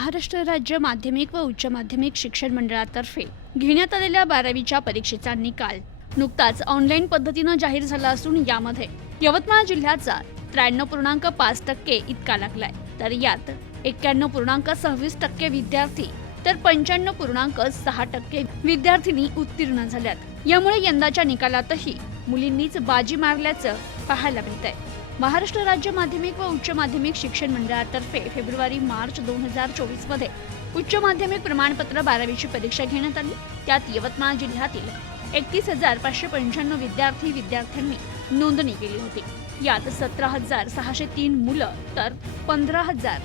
महाराष्ट्र राज्य माध्यमिक व उच्च माध्यमिक शिक्षण मंडळातर्फे घेण्यात आलेल्या बारावीच्या परीक्षेचा निकाल नुकताच ऑनलाईन पद्धतीनं जाहीर झाला असून यामध्ये यवतमाळ जिल्ह्याचा त्र्याण्णव पूर्णांक पाच टक्के इतका लागलाय. तर यात एक्क्याण्णव पूर्णांक सव्वीस टक्के विद्यार्थी तर पंच्याण्णव पूर्णांक सहा टक्के विद्यार्थिनी उत्तीर्ण झाल्यात. यामुळे यंदाच्या निकालातही मुलींनीच बाजी मारल्याचं पाहायला मिळत आहे महाराष्ट्र राज्य माध्यमिक व उच्च माध्यमिक शिक्षण मंडळातर्फे फेब्रुवारी मार्च दोन हजार चोवीसमध्ये उच्च माध्यमिक प्रमाणपत्र बारावीची परीक्षा घेण्यात आली. त्यात यवतमाळ जिल्ह्यातील एकतीस हजार पाचशे पंच्याण्णव विद्यार्थी विद्यार्थ्यांनी नोंदणी केली होती. यात सतरा हजार सहाशे तीन मुलं तर पंधरा हजार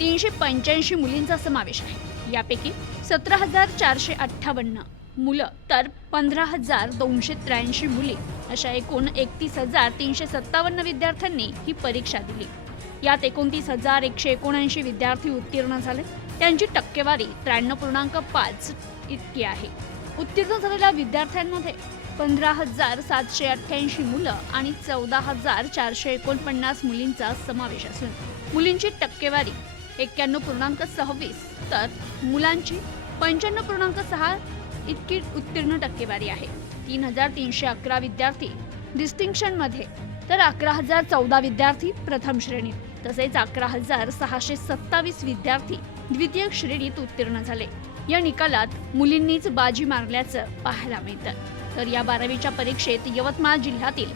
तीनशे पंच्याऐंशी मुलींचा समावेश आहे. यापैकी सतरा हजार चारशे अठ्ठावन्न मुलं तर पंधरा हजार दोनशे त्र्याऐंशी मुली अशा एकूण एकतीस हजार तीनशे सत्तावन्न विद्यार्थ्यांनी ही परीक्षा दिली. यात एकोणतीस हजार एकशे एकोणऐंशी विद्यार्थी उत्तीर्ण झाले. त्यांची टक्केवारी त्र्याण्णव पूर्णांक पाच इतकी आहे. उत्तीर्ण झालेल्या विद्यार्थ्यांमध्ये पंधरा हजार सातशे अठ्ठ्याऐंशी मुलं आणि चौदा हजार चारशे एकोणपन्नास मुलींचा समावेश असून मुलींची टक्केवारी एक्क्याण्णव पूर्णांक सव्वीस तर मुलांची पंच्याण्णव पूर्णांक सहा इतकी उत्तीर्ण टक्केवारी आहे. तीन हजार तीनशे अकरा विद्यार्थी डिस्टिंक्शनमध्ये. तर अकरा हजार चौदा विद्यार्थी प्रथम श्रेणीत तसेच अकरा हजार सहाशे सत्तावीस विद्यार्थी द्वितीय श्रेणीत उत्तीर्ण झाले. या निकालात मुलींनीच बाजी मारल्याचं पाहायला मिळतं. तर या बारावीच्या परीक्षेत यवतमाळ जिल्ह्यातील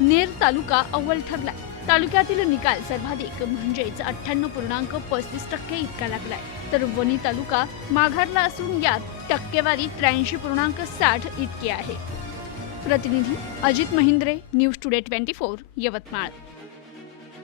नेर तालुका अव्वल ठरलाय. तालुक्यातील निकाल सर्वाधिक म्हणजेच अठ्ठ्याण्णव पूर्णांक पस्तीस टक्के इतका लागलाय. तर वणी तालुका माघारला असून यात टक्केवारी त्र्याऐंशी पूर्णांक साठ इतकी आहे. प्रतिनिधी Ajit Mahindre news today twenty four Yavatmal.